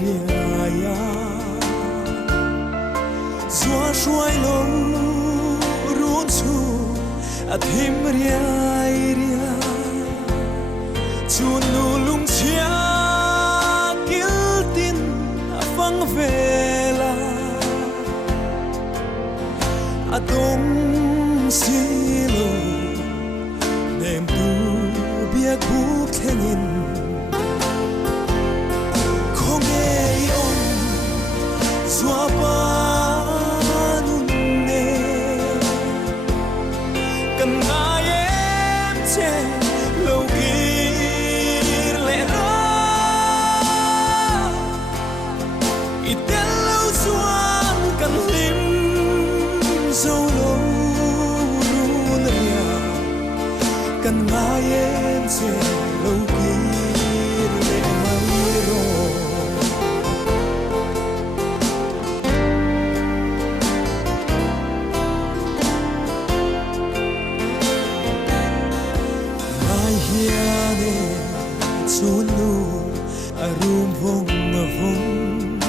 riaya Zua shuai lo run su athim riai ria Chun nu lung chia kiltin afang vela Adong silo nem tu biak buk thengin Không nghe ông Zua ba nun nè Cần ai em chê lâu ghi lệ ra Ít tên lâu doan cần lim dâu lâu run rìa Cần ai em chê lâu ghi lệ mây rồi Hiane chunu arum vong ma vong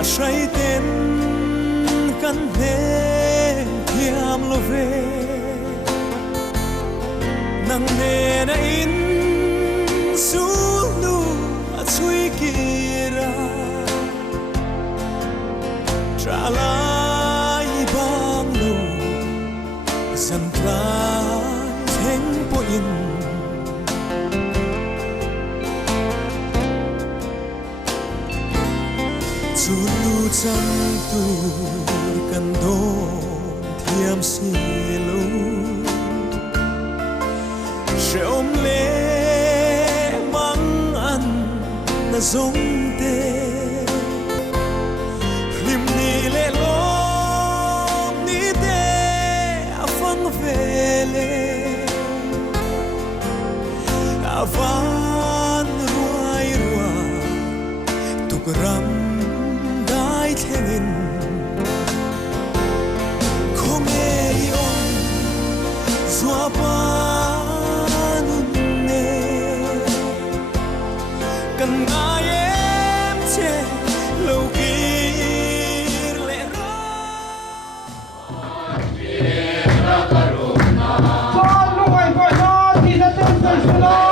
a shai ten kan he thiam lo ve nang ne na in su nu a chui kira tra lai bang lo san tra po in Chunu cham tu kan don thiam si lo Sheom le mang an na zong te Lim ni le lom ni te afang vele Avan ruai rua tuk ram dai thengin Không nghe ông Zua ba nun nè Cần ai em chê lâu ghi lệ ra Con nuôi của nó thì nó tên tôi sẽ lo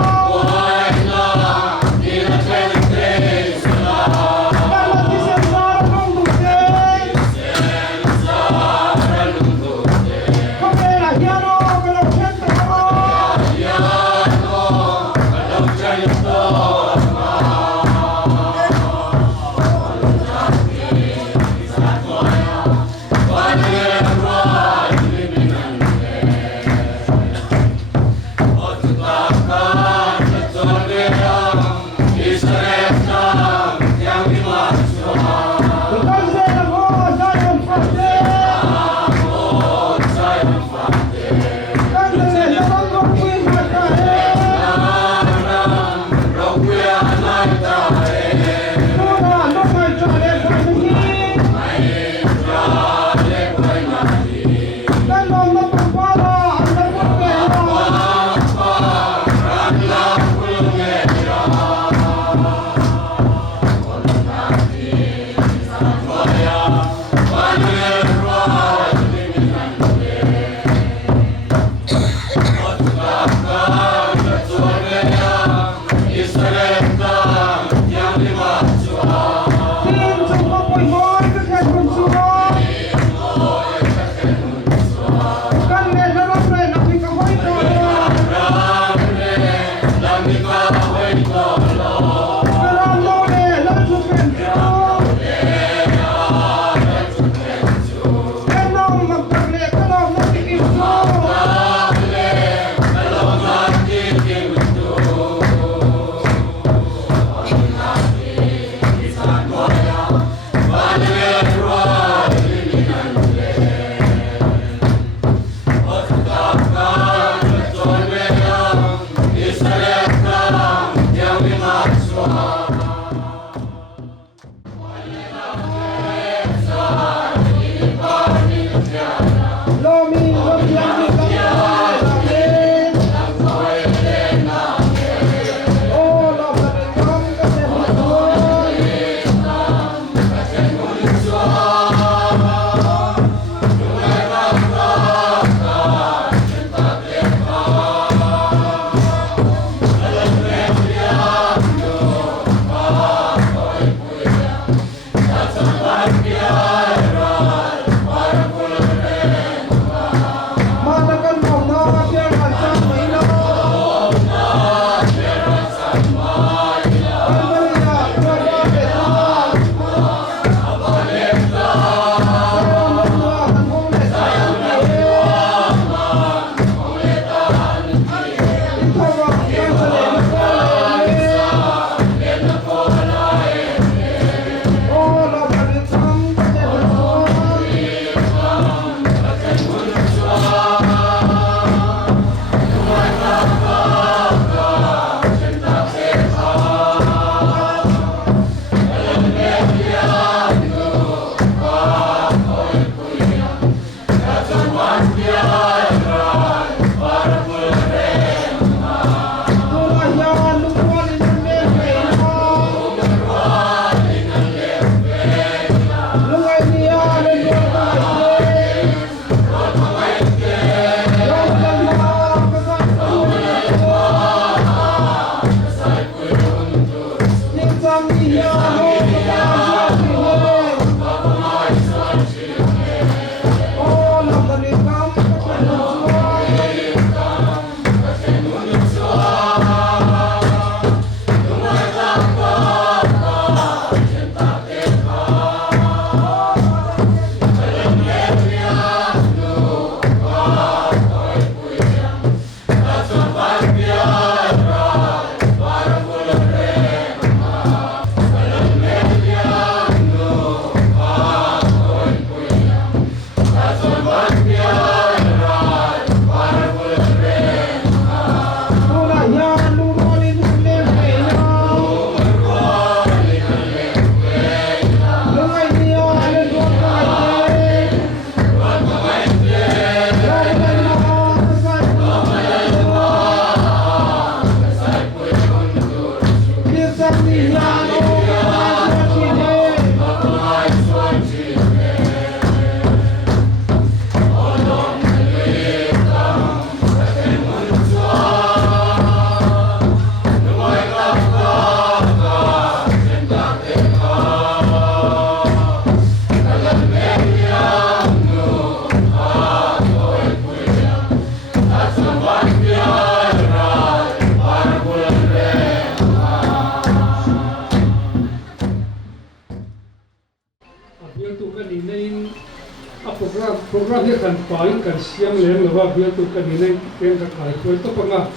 program hier kan paling kan siang lem lewa biar tu kan ini kan kai koi tu panga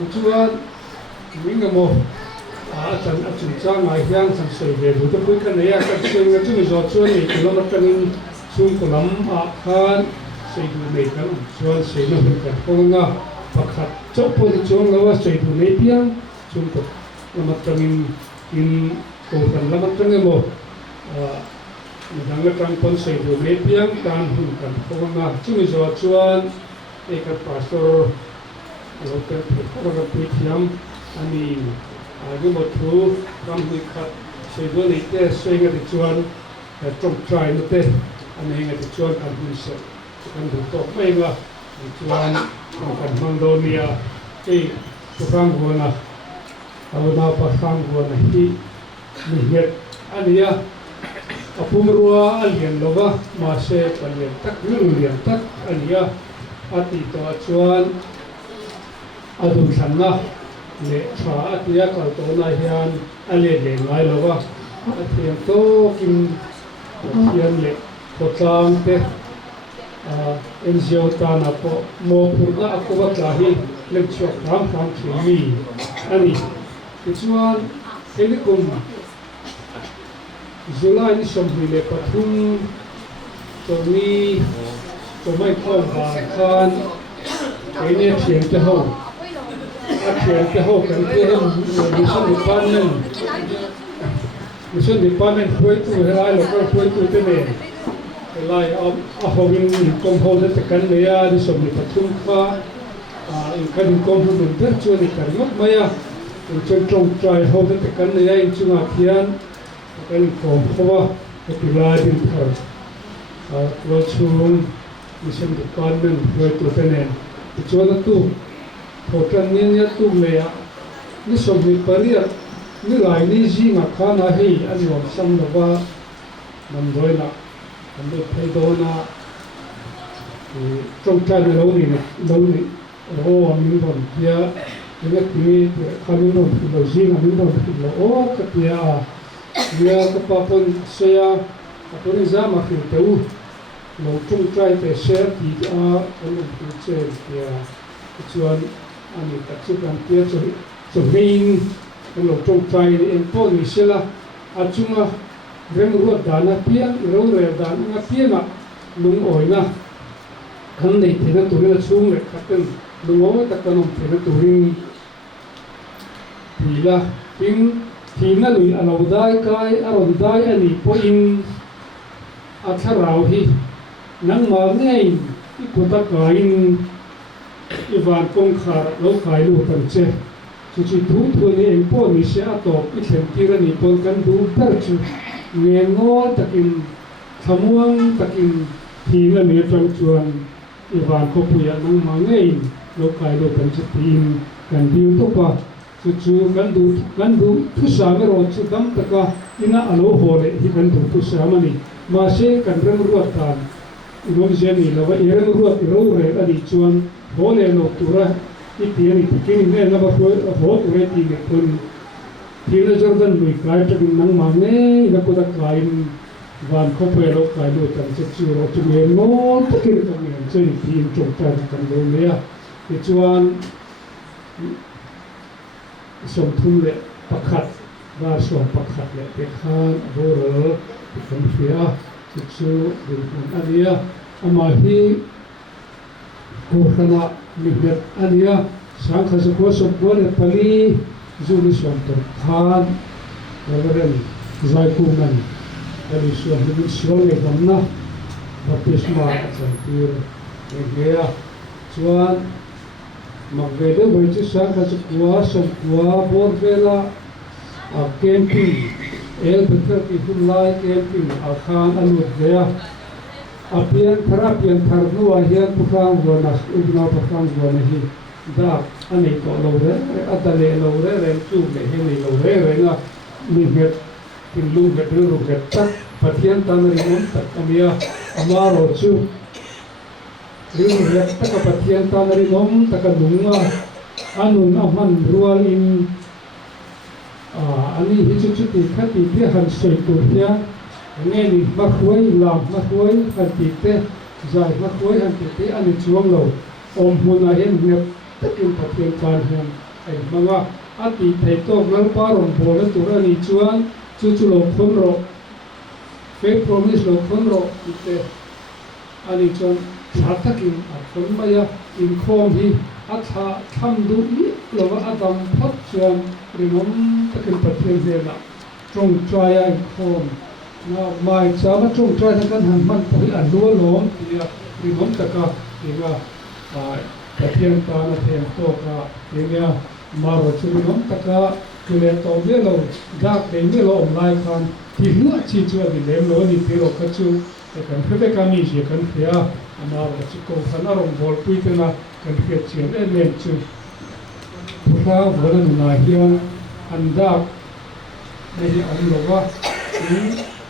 tujuan minggu mo acan cang ai yang san sei he tu pun kan ya kan sei ngatu ni zo chuan ni kilo na kan sum kolam khan sei du nei kan chuan sei no kan panga pakhat chop po ni chuang lewa sei du nei piang sum ko na kan in ko kan la kan mo Nang kang pon sei du nei piang kan hun kan panga chumi zo chuan ekat pastor local panga piam ani agi mo thu kam hui khat sei du nei te sei nga chuan trong try no te ani nga chuan kan hui se kan du to mai nga chuan kan mandonia e tukang buana awna pa sang buana hi ni het ania apumrua alian lova mase palian tak nulian tak ania ati to chuan adum sanna le tha atia kal to na hian ale le ngai lova atiam to kim hian le khotang te NGO ta na po mo purna akwa tlahi le chok ram thimi ani chuan elikum July ni somhile pathum tomi tomai khom ba khan ene thiang te ho thiang te ho kan te mission department khoi tu helai local khoi tu te ne helai a howin kom ho te kan le ya ni somni pathum kha in kan kom hu dun ter chu ni kan mak maya in chong try ho te kan le ya in chunga thian kan kom khawa kapila din thar lo chung mission department khoi tu te ne chuan tu hotan ni tu le ya ni somni paria ni lai ni ji nga khana hei ani wam sam lova nam doina kan do phei do na trong cha ni lo ni ro amin bon ya ni ti khamin no lo ji nga min bon lo o ka pia ya ka pa pon se ya apon za ma fi teu lo trong trai te share ti a on ti che ya chuan ani ka chu kan pia chu hin lo trong trai ni en po ni sela achunga rem ruat dana pian ro re dan nga piana lung oina kan nei thena turin chung le khaten lung o ta kanom thena turin pila ping thina lui alo dai kai aron dai ani po in atharau hi nang ma ngei i kota kain ivan kong khar lo khai lu tan che chu thu ni en po ni se ato i thlem tira ni pon kan du tar chu nge ngo takin thamuang takin thina ni tang chuan ivan ko puya nang ma ngei lo khai lu tan che tin kan diu to pa chu kan du thu sa me ro chu dam taka ina alo hole hi kan du thu sa mani ma se kan rem ruat tan inom jeni lawa erem ruat ro re ani chuan hole no tura i tiani tikin ne na ba ho re ti ne kun thina jordan lui kai ta nang ma ne na ko da kain van ko pe ro kai lo tan che chu ro chu me no takin ka me chei tin chong ta kan lo le ya ti chuan som thum le pakhat va som pakhat le te khan ro ro kan fia chu chu din ania ama hi ko khana mi het ania sang kha ko som ko le pali zuni som to khan ren zai ku man ali suam ni suam le gamna baptisma asan tir egea chuan magvede boi chu sang kha kuwa som kuwa bor vela a camping el better ki hulai camping a khan alu gea apian thar nuwa hian pukhang wana ubna pukhang wana hi da ani ko lo re atale lo re ren chu le he ni lo re re nga ni het tin lu get ru get tak pathian tan ri mon tak amia amaro chu ri het tak pathian tan ri nom tak lunga anun aman rual in ani hi chu chu ti khati ti han soi tu tia nghe ni ma khuai lam ma khuai han ti te zai ma khuai han ti te ani chuang lo om huna hen ne takin pathian tan hen ai manga ati thei tok lang paron bol tu ani chuan chu chu lo khon ro faith promise lo khon ro ite ani chuan thatakin a khon maya in khom hi atha tham du ni lo adam phot chuan rimom takin pathian hela trong traya in khom na mai chama trong traya kan han man poi an lo lom tia rimom taka ina pathian ta na them to ka ina maro chunom taka kule to me lo ga pe me lo online khan ti hua chi chu di lem lo ni tiro ka chu e kan phebe ka mi je kan phia amaro chu ko khan arong bol pui te na kan phia chen e lem chu pura volan na hian anda ne hi om lo wa ni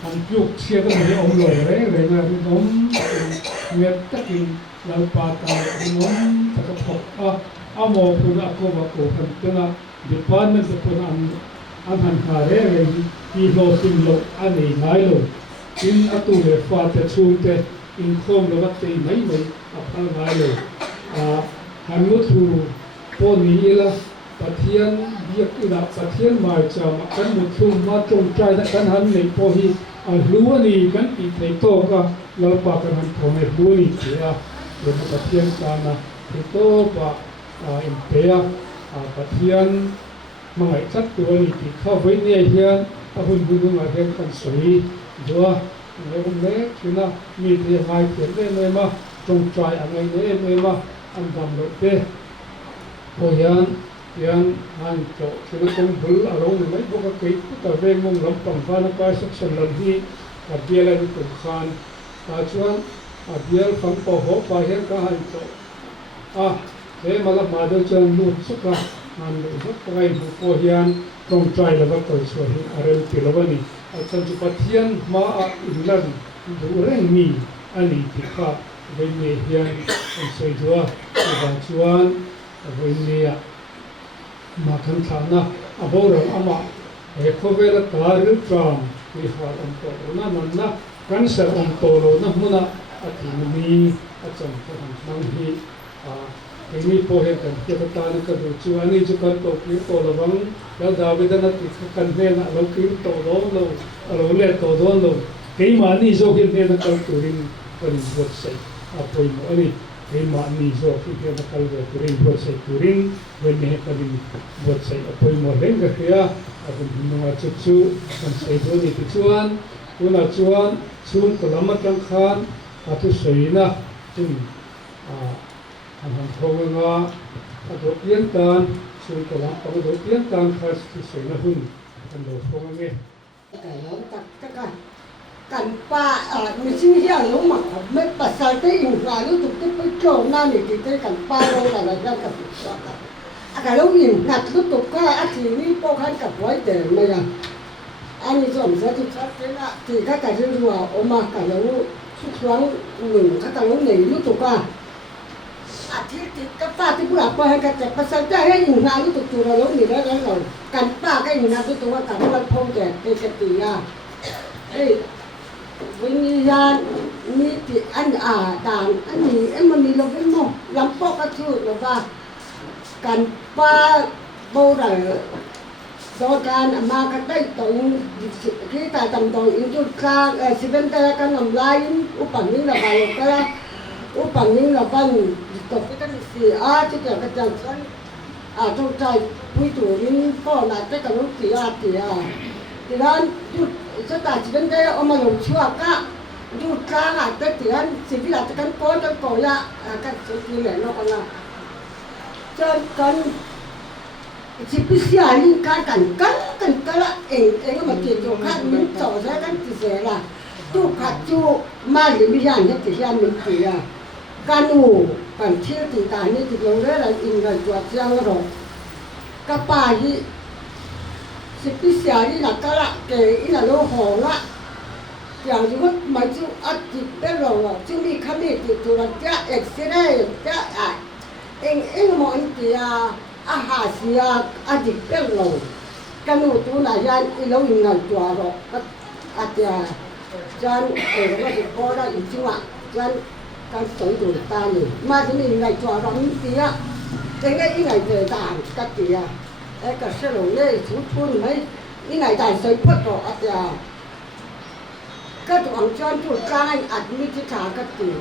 om pyuk chia da ne om lo re re na nom me takin lau pa ta nom taka phok amo puna ko ba ko kan tena department de puna an han hare re hi lo sim lo ani nai lo in atu le fa te chung te in khom lo te mai mai a phal ngai lo han mu thu po ni ila pathian biak ila pathian mai cha ma kan mu thu ma chung trai da kan han nei po hi a lu ani kan ti thei to ka lo pa kan han thome lu ni tia lo pathian ta na to pa impea pathian mangai chat tu ni ti kha voi ne hian a hun bu ma hian kan soi doa le thina mi te mai te le ma trong trai angai ne ma an dam lo te po hian han cho thina kong bul along mai bo ka kai ta ve mong lam pang fa na ka section lam hi ka biela ni tu khan ta chuan a biel phang po ho pa hian ka han cho thế mà là mà đôi chân luôn xuất ra làm được rất cái vụ phổ hiền trong trai là bắt đầu xuất hiện ở đây thì là vậy ở trong chỗ phát hiện mà ở lần đủ rèn mì anh ấy thì cả với nghề hiền anh xây chúa và chuan với nghề mà khăn thản na ở bao giờ ama để có về là cả rực tròn vì họ làm tổ na mình na cán sở làm tổ rồi na muốn na ở thì mình ở trong cái năng hi ini pohe kan kita tan ka du chu ani chu kan to ki to lawang ya david na ti kan ne na lo ki to lo lo le to do lo ke ma ni zo ki ne na kan turin kan bot sai apoi mo ani ke ma ni zo ki ne na kan turin bot sai turin wen ne ka di bot sai apoi mo len ga ya abun no chu chu kan sai do ni ti chuan una chuan chun ko lama kan khan atu soina tin han thong nga ado pian tan sun ko lang pa do pian tan khas ti sei na hun an do thong nge cái đó các cảnh pa mình sinh ra lúc mà mấy bà sai tới in ra lúc tụi tôi phải trộn na thì cái cảnh pa đâu là ra cái việc đó cái lâu nhìn ngặt lúc tục qua thì ní bố khăn cặp quái để mày à anh ấy dọn ra thì chắc thế là thì các cái dân hòa ôm mà cả lâu xúc xoắn ngừng các cái lâu này lúc tục qua thì các ba thì bữa qua hay cái chặt bắt sang trái hay nhìn ngang lúc tục tụi nó lâu này đó rồi cắn ba cái nhìn ngang lúc tục qua cảวันphong để cái tỷ à ấy với nhà ní thì anh đàn anh nhỉ em mà mình lâu với mông lắm bó các thứ là ba cắn ba bầu rồi doการมากันได้ตรงที่แต่ตำตรงอินทุกางสิเป็นแต่กันนำลายอุปังยิ่งระบายก็แล้วอุปังยิ่งระบายตกไปกันสี่ที่เกิดกันจังสันจงใจผู้ถูกยิ่งป้อนอาจจะกันลูกสี่ที่นั้นยุดสตาร์สิเป็นแต่เอามาลงชั่วก็ยุดกลางอาจจะที่นั้นสิ่งที่อาจจะกันก้อนกันก่อยกันสุดที่เหลือนอกกันละจนกันsi pisia ni kan kala eng ma ti to kan min to sa kan ti se la tu khat chu ma li mi yan ne ti yan min ti ya kanu kan thi ti ta ni ti lo le la in ga tua chiang ro ka pa hi si pisia ni la kala ke ina lo ho la yang ju ma chu at ti pe lo chu mi kha mi ti tu la ja x-ray ja eng mo an ti ya ahasia adik perlo kanu tu na yan ilo ingal tuaro atia jan ero di pora ichua jan kan soi du ta ni ma ni ingal tuaro ni tia tenga ingal de dan ka tia ka selo le chu thun mai ingal dan soi photo atia ka tu ang jan tu kai admi ti tha ka tia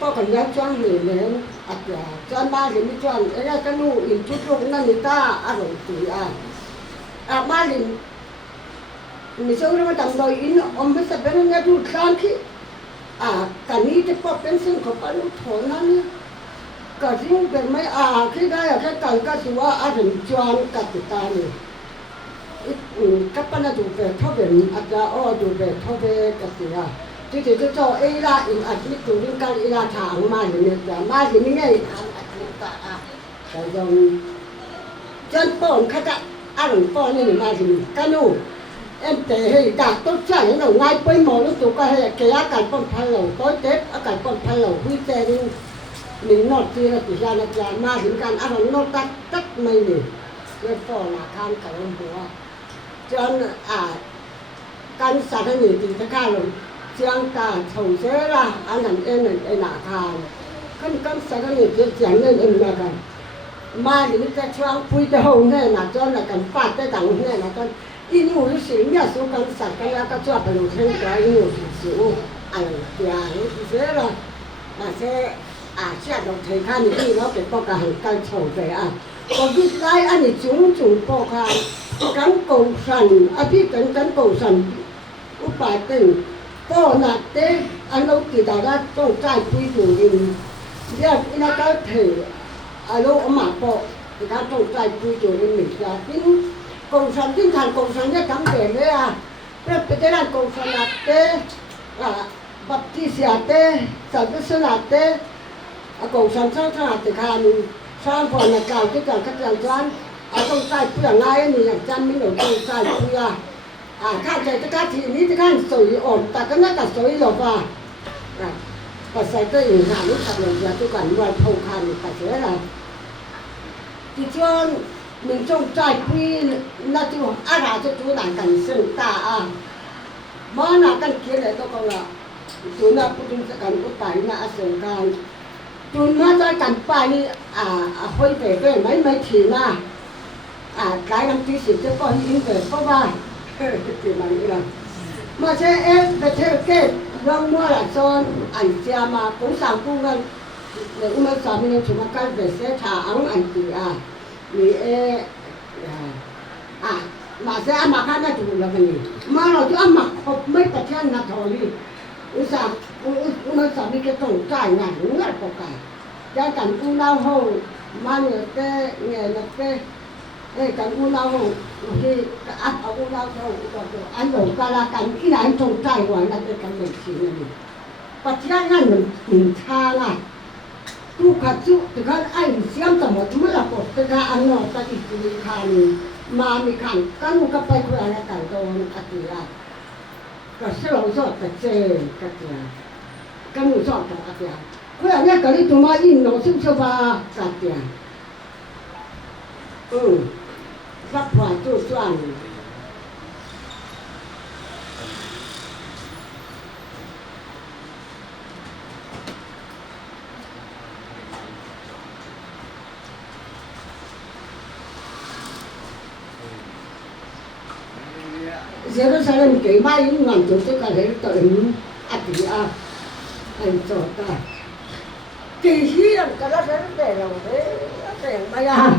có còn nhớ choang người lên choang ba thì mới choang ấy là cái nụ in chút lúc nó người ta rồi thì ba thì mình sau đó tầm đôi in ông mới sắp đến nghe chút sáng khi cả ní thì có bên sinh có phải lúc thổi nó nhá cả riêng về mấy khi đây là cái cần cái gì á rồi choang cả tụi ta này các bạn là tụi về thâu về tụi về thâu về cái gì thì cho ấy là in admit tụi mình cái là thằng mà thì mình nghe admit rồi dùng chân bồn khách ăn bồn này mà thì canu em để hay đặt tốt chẳng nó ngay bên mỏ lúc tụi cái cái cái con phai lẩu tối tết cái con phai lẩu huy xe đi mình nọt kia là chỉ ra là mà thì cái ăn nó tắt mày nè cái phò là than cả ông bố chân cái sản này thì cái cái rồi chiang ta chồng sẽ là anh em nạ thàn con sẽ có nhiều chuyện chẳng nên em là cái mà thì cái choang phui cái hồng này là cho là cần phát cái đằng này là con in ngủ xỉu nhà số con sạch cái là cái cho phải được thêm cái ngủ xỉu anh thì sẽ là sẽ sẽ được thầy khăn thì nó phải có cả hàng căn chồng về còn cái anh thì chúng có khai cắn cầu sành biết cắn cầu sành úp bài tình có là thế anh đâu thì đã ra trong trái quy thủ in giờ nó có thể đâu mà có thì ta trong trái quy thủ in mình ra tính công sản tinh thần công sản nhất thắng về đấy thế là công sản là thế baptisia thế sản xuất là thế công sản sang là thì khăn sang còn là cào cái cả các dạng toán trong trái quy là ngay nàyอย่างchân mình ở trong trái quyข้าใจจะข้าทีนี้จะข้าสวยอ่อนแต่ก็น่าจะสวยหรอกว่าภาษาตัวเองหาลูกทำอย่างเดียวทุกวันวันพงคันภาษาอะไรที่ชวนmình trong trái quy là chú ra cho chú làm cảnh sinh ta mà là cảnh kia này tôi còn là chú là chú sẽ cảnh của tài là sinh cảnh chú mà cho cảnh bài hơi về mấy thì mà cái năm tí xịt cho con in về có ba mà sẽ em về theo cái rong mua là son ảnh cha mà cũng sang cung ngân để cũng mới sáng nên chúng ta về sẽ thả ống ảnh thì vì mà sẽ ăn mặc cái chủ là gì mà nó chứ ăn mặc hộp mấy cái chân là thôi đi cũng sang cũng mới sáng đi cái tổng trải ngàn cũng là có cả gia cảnh cũng đau hầu mà người ta nghề là cái cảnh cũng đau hầu khi ăn ở cũng đau hầu anh đổ cả là cảnh khi nào anh tổng trải hoàn là cái cảnh mình chỉ là mình và chỉ là mình tha là tu khatsu tekan ai siam tamot mala ko teka anno ta ikuli khani ma mi khan kanu ka pai ko ana kan don atia ka selo so ta che ka tia kanu so ta atia ko ana ka li tu ma in no sim so ba ka tiaรับผ่านตู้ส่วนJerusalem kể mai những ngàn chỗ tất cả đấy tội những ati a anh cho ta kỳ hiền cái đó rất để lòng đấy để mai à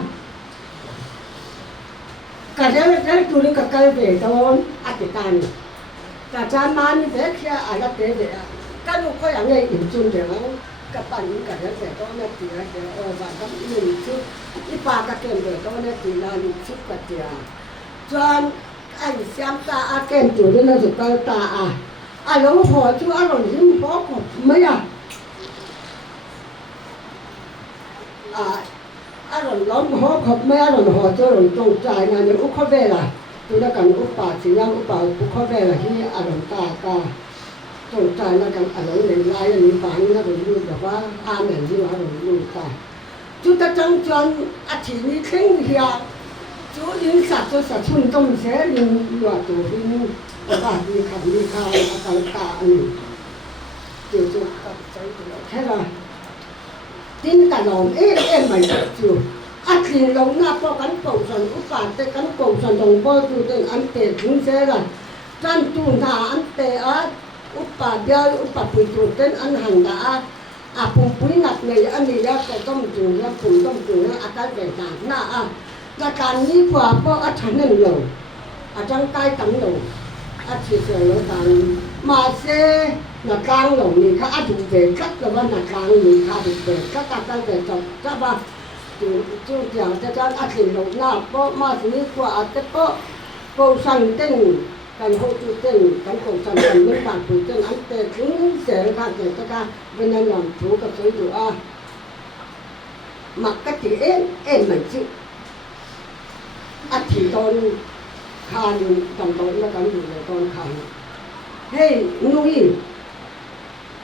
cái đó rất chú ý cái về đó ati ta này cái cha má như thế kia à là thế đấy cái lúc có những người in chung đấy không cái bản những cái đó đó nó chỉ là cái và cái những chút cái ba cái kem đấy đó nó chỉ là những chút cái gì cho anh xem ta à kem chủ đến nó được cái ta à lỗ hồ chú à rồi những khó của mấy rồi lỗ hồ của mấy rồi hồ cho rồi trồng trái là những úc khó về là tôi đã cần úc bà chỉ rằng úc bà úc khó về là khi rồi ta trồng trái là cần rồi lấy lại là những bạn nó rồi luôn được quá amen như là rồi luôn ta chúng ta trồng tròn chỉ ní khen hiền chú những sạch cho sạch xuân trong sẽ những loạt tổ viên và đi khai ta tiểu chú thế là tin cả lòng em mày chú thì lòng na po cắn cầu sần úp phạt tới cắn cầu sần đồng bơ chú tên ăn tệ chúng sẽ là chân chuồn thà ăn tệ úp phạt bia úp phạt bùi chú tên ăn hàng đã phùng bùi ngặt này ăn gì đó có trong chú ra phùng trong chú ra cái về đàn na làการนี้กว่าก็อัฐนั่นลงจังใต้ตั้งลงที่เสนอการมาเสนักกลางลงนี่เขาดูเด็กก็แต่ว่านักกลางนี่เขาดูเด็กก็ตั้งแต่จบจะว่าจู่ๆอย่างจะอัฐลงหน้าก็มาที่นี่กว่าแต่ก็โกสันเต้นกันโหจุเต้นกันโกสันกันไม่ผ่านผู้เต้นอันเตะถึงเสียงข้าเตะตะการเป็นนั่นหลังถูกกับสวยอยู่มักกะติเอ็นเหมือนชื่อthì tôi khai tầm tôi nó cảm thấy tôi khai hey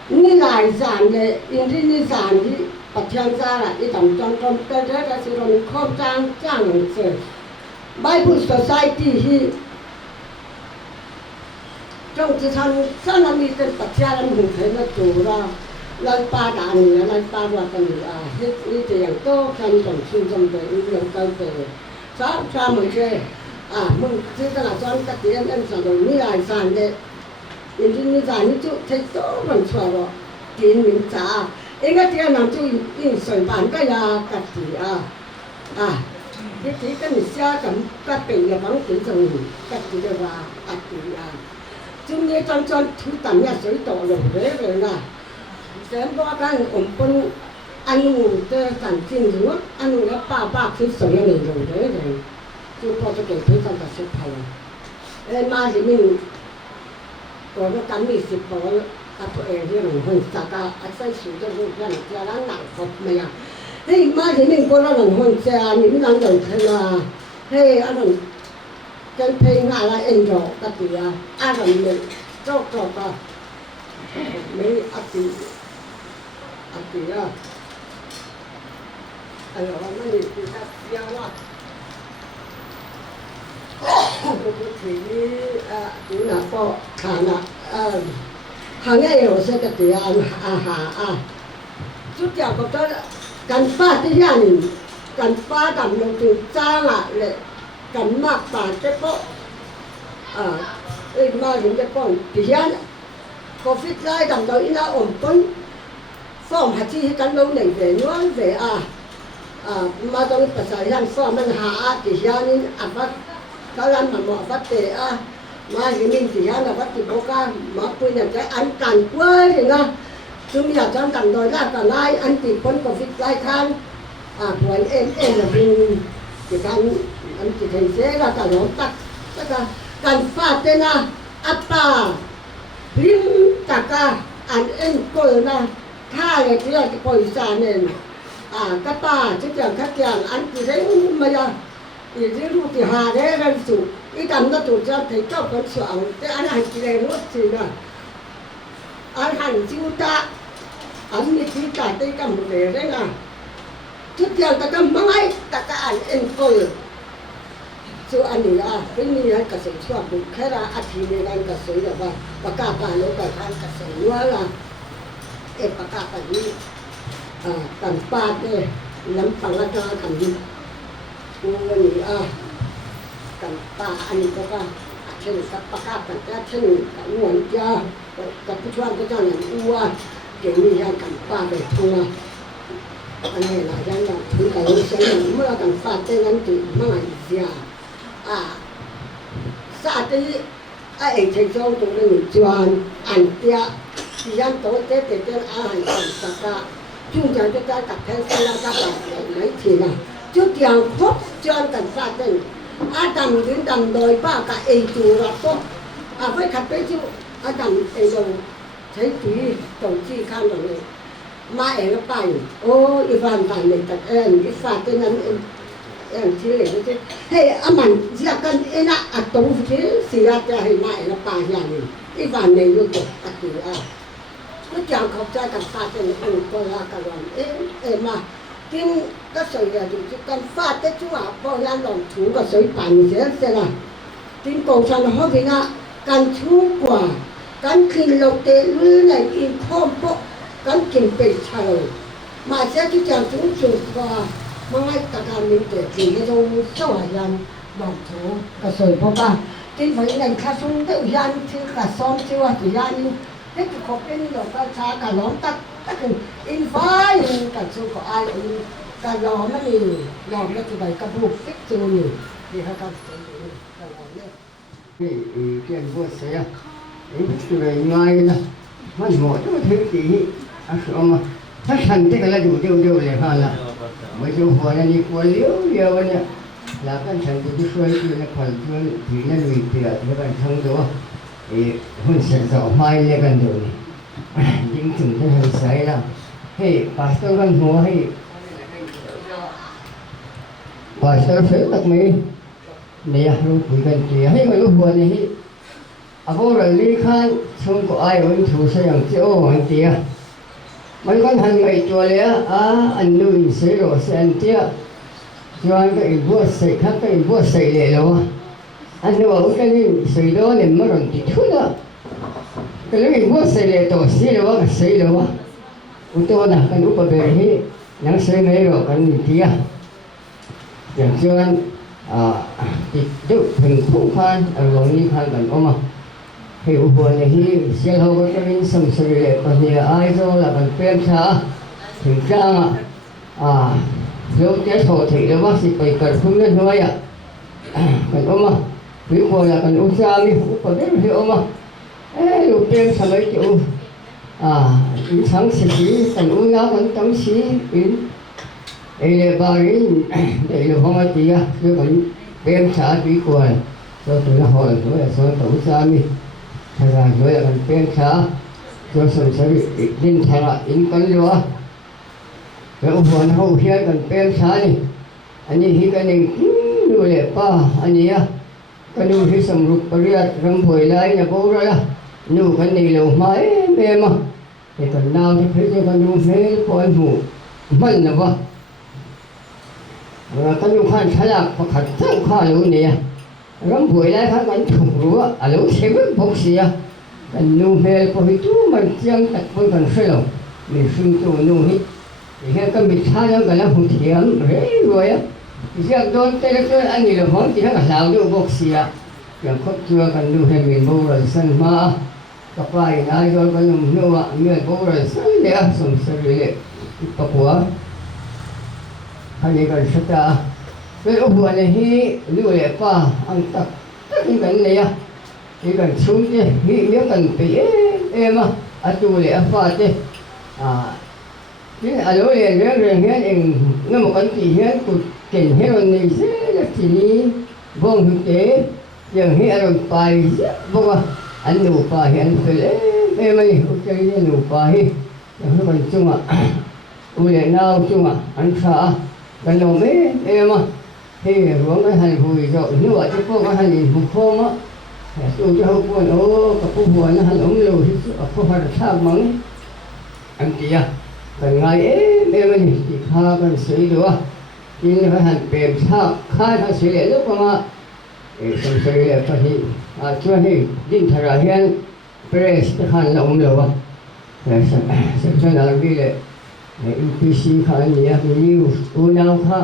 nuôi lại giản để in đi nuôi giản thì bật chân ra là đi tầm trong cái đó là sự rồi không trang hình sự Bible Society thì trong cái thằng sao nóมีเป็นปัจจัยมันถึงจะจูra lại ba đàn này lại ba hoạt động hết như thếอย่างโตกันtổngชื่อจำเป็นอย่างเก่าเตะsao mới chơi mình chỉ cần là chọn các tiền em sản phẩm như là sản để như sản như chú thấy tốt vẫn xóa rồi tiền mình trả em cái tiền làm chú in sợi bản cái là các tiền cái tiền cái mình xa các tiền là bằng tiền rồi các tiền là các tiền chúng như chọn thứ tầm nhà sợi tổ rồi là xem qua cái ổn quân anh ngủ tới sản sinh rồi anh ngủ nó ba thứ sợi này rồi chú có cho kể thấy trong cả sự thầy em mà thì mình có cái cắn mì xịt bỏ tụi em như là hơn sao cả anh say sủi cho vô cái này là nặng phật mày hey mà thì mình có là hơn xe những năng đầu thế là hey anh đừng chân thấy ngã lại em rồi các chị anh đừng mình cho cả mấy anh chị anh nói nó đi thì ta giao á thì chú nào có khả năng hàng ngày rồi sẽ cái gì chút chào có tới cần ba cái gì cần ba cầm đồng tiền trang lại cần mặc bản cái bộ mà những cái con thì hiện Covid lại đồng đội nó ổn quân phòng hạt chi cần lâu này về nữa về mà trong cái thời gian phòng mình hạ thì hiện bắt cái lần mà bắt tệ mà thì mình thì là bắt thì bố ca mà quên là cái ăn càn quê thì nga chúng giờ trong tầng đồi là cả lai ăn thì con Covid lai than của em là mình thì ăn thì thành sẽ là cả nó tắc tất cả cần pha tên apa lim taka ăn em cô là ถ้าเลยที่เราจะปล่อยสารเนี่ยก็ป้าจะเกี่ยงข้าเกี่ยงอันที่ได้มาอย่าอีที่รู้ที่หาได้กันสุดอีดำก็ถูกจะถึงเจ้าคนสาวแต่อันหันที่ได้รู้สินะอันหันจิวตาอันนี้ที่ตาได้กำเลยได้นะทุกอย่างตะกำมังไงตะกอันเอ็นโฟลส่วนอันนี้เป็นมีอะไรก็เสียชอบดูแค่ละอาทิตย์ในการก็เสียแบบว่าประกาศการโลกาทานก็เสียว่าละประกาศแบบนี้กันปาดเลยลำฟังอาจารย์กันนี้วันนี้กันปาอันนี้ก็เช่นกับประกาศกันแต่เช่นกับหวนยากับผู้ช่วยก็จะอย่างอ้วนเดี๋ยวนี้กันปาเลยตัวอันนี้หลายอย่างถึงกับเราเสียเมื่อกันปาดได้นั้นถึงเมื่อไหร่เสียสาธิตไอ้เจ้าจ้องตรงนี้จวนอันเดียที่ยันโตเตเตเตอาหารสักกะจุ่มจังจะได้กับแทนสลับกับไม่ทีนะจุดอย่างครบจวนกันสาธิตดำยืนดำโดยป้ากับจูรับก็ไฟขัดไปจู่ดำเราใช้จีตรงที่ข้างตรงนี้มาก็ไปโอ้อีฟานไปเลยแต่อีฟานเป็นนั้นที่เลยที่ให้มันจะกันนะตรงที่เสียจะให้มาก็ไปอย่างนี้อีฟานในยุคตัดอยู่ก็จังขอบใจกับฟาเป็นคนก็ลากันวันมากินก็สวยอย่างที่กันฟาแต่ชั่วพอยันหลงถูก็สวยปั่นเสียเสียละกินกองชันห้องกินกันชูกว่ากันกินโลเตลือในกินข้อมโปกันกินเป็ดชาลมาเสียที่จังสูงสุดกว่าเมื่อไงตะการมีแต่กินให้เราเจ้ายันหลงถูก็สวยเพราะว่ากินไปในข้าสุ่งเที่ยวยันที่ข้าซ้อมที่ว่าที่ยันนี่คือขบเป็นดอกกระชากระล้อมตักคืออินฟ้ากันสู้กับไอ้การล้อมไม่ล้อมแล้วที่ใบกระบุกฟิกจูนี่ที่เขาทำเป็นการล้อมเนี่ยนี่เกี่ยนบัวเสียที่ใบง่ายนะมันหมดทุกทีอ่ะสมมาถ้าฉันที่กันแล้วดูเดียวเลยฮะล่ะไม่ใช่หัวนี่กลัวเลี้ยวเนี่ยแล้วกันฉันจะช่วยอยู่ในคนช่วยทีนั้นวิทยาที่กันทั้งตัวหุ่นเสร็จสองไม้เรียกันดูนี่ยิ่งถึงจะให้ใส่ละให้ปาสเตอร์กันหัวให้ปาสเตอร์เฟรตักมีเนี่ยรู้คุยกันเกี่ยให้มารู้หัวนี่อาโบราณลีขันช่วงก็ไอ้วันถูเสียงเจ้าวันเตี้ยมันก็หันไปตัวเลยอันนู้นเสียโรเสียนเตี้ยจวนก็อีบัวใส่ข้าก็อีบัวใส่เลยแล้วอันนี้ว่าอุกันนี่ใส่แล้วเนี่ยมันร้อนติดทุละก็เลยอีบัวใส่เลยตัวเสียแล้วก็ใส่แล้วอุตัวน่ะกันอุปเบรียังใส่ไม่รอกันเตี้ยอย่างจวนติดดุถึงคุ้มพันอารมณ์นี้พันกันออกมาให้อุปนิหิเสียเขาก็จะเป็นสมสริเลยปัญญาไอ้โซ่ละกันเปลี่ยนชาถึงจ้างเราจะโทษถึงแล้วว่าสิไปเกิดพึ่งเงินน้อยกันออกมาวิปโภคกันอุตส่าห์มีอุปนิหิออกมาลูกเปลี่ยนสมัยจู่ทั้งสิ่งกันอุณากันทั้งสิ่งเลยบารินเดี๋ยวห้องอาทิตย์คือกันเปลี่ยนชาดีกว่าตัวตัวหอยตัวส่วนตัวสามีถ้าเราด้วยกันเปลี่ยนชาตัวส่วนสามีดินทาระอินกันอยู่แล้วอุปนิเขาเขียนกันเปลี่ยนชานี่อันนี้ที่กันเองดูเลยป้าอันนี้กันดูที่สมรุปปริยัติรำผวยไล่เนี่ยพวกเราดูกันนี่เราไม่เมื่อมาแต่กันน้ำที่เพื่อนกันดูเมื่อพอยหูมันนะวะกันดูขันฉลากพอขัดทั้งข้ารู้เนี่ยรำผวยไล่ขันกันถูกรู้อ่ะรู้เชื่อพกเสียกันดูเมื่อพอหิจูมันเจียงตัดพอยกันเสียมีซึ่งตัวนู้นที่เห็นกันมีชาแล้วกันแล้วหุ่นเทียมเรื่อยๆเสียงโดนเตะเลยอันนี้เราห้องที่เขาสาวดูพกเสียอย่างครบเชื่อกันดูให้มีโบราณสันมากับไปนายก็กันนุ่มนุ่มอ่ะเมื่อโบราณสันเนี่ยสมศักดิ์เลยปะหัวอันนี้ก็สัตย์เป็นอุปนิหิดูเลยป้าอันตักที่กันเนี่ยที่กันชุ่มเจ้ที่เลี้ยงกันไปมาอันดูเลยป้าเจ้นี่อันนู้นเรื่องเงี้ยเองนั่นมันกันที่เงี้ยกูเก่งให้เราเนี่ยเสียทีนี้บ้องหุ่นเตะอย่างให้เราไปบอกว่าอันหนูไปอันไปเลยไม่โอเคเนี่ยหนูไป Yang kan cuma ule nau cuma ansa kan lo me ema he ruang cái hành hui rồi nếu vậy chứ có cái hành gì một hôm á tôi cho hậu quân ô các phụ huynh nó hành ống lưu thì không phải là sao mắng anh chị à cần ngày ấy em mình chỉ khá cần xử được nhưng phải hành bền sao khai thác xử lý lúc mà cần xử lý phải thì chưa thì din thời gian hiện press cái hành là ống lưu à sẽ cho nó đi lại UPC khá nhiều cái news u nào khá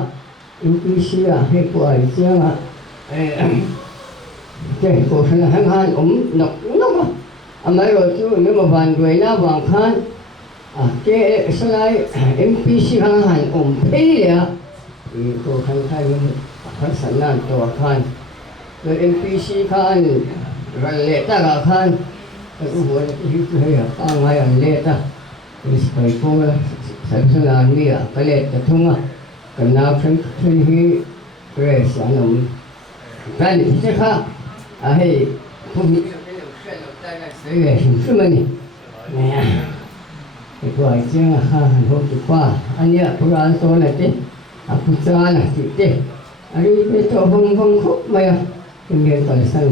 UPC à hay của ai chứ mà cái cổ phần hàng hàng nọc mấy rồi chú nếu mà vàng người na vàng khan cái slide MPC hàng hàng thấy à cổ phần khai phát sản năng tổ khan rồi MPC khan rồi lệ ta cả khan cái buồn cái hay à ta ngay ở lệ ta cái phải cô sản xuất là gì à cái lệ ta thông à cái nào phân thì cái sản phẩm cái này sẽ khác hay không cái này是么呢？哎呀，这个已经好几挂，安尼不然说了的，不扎了的，你别做风哭没呀？今年本身有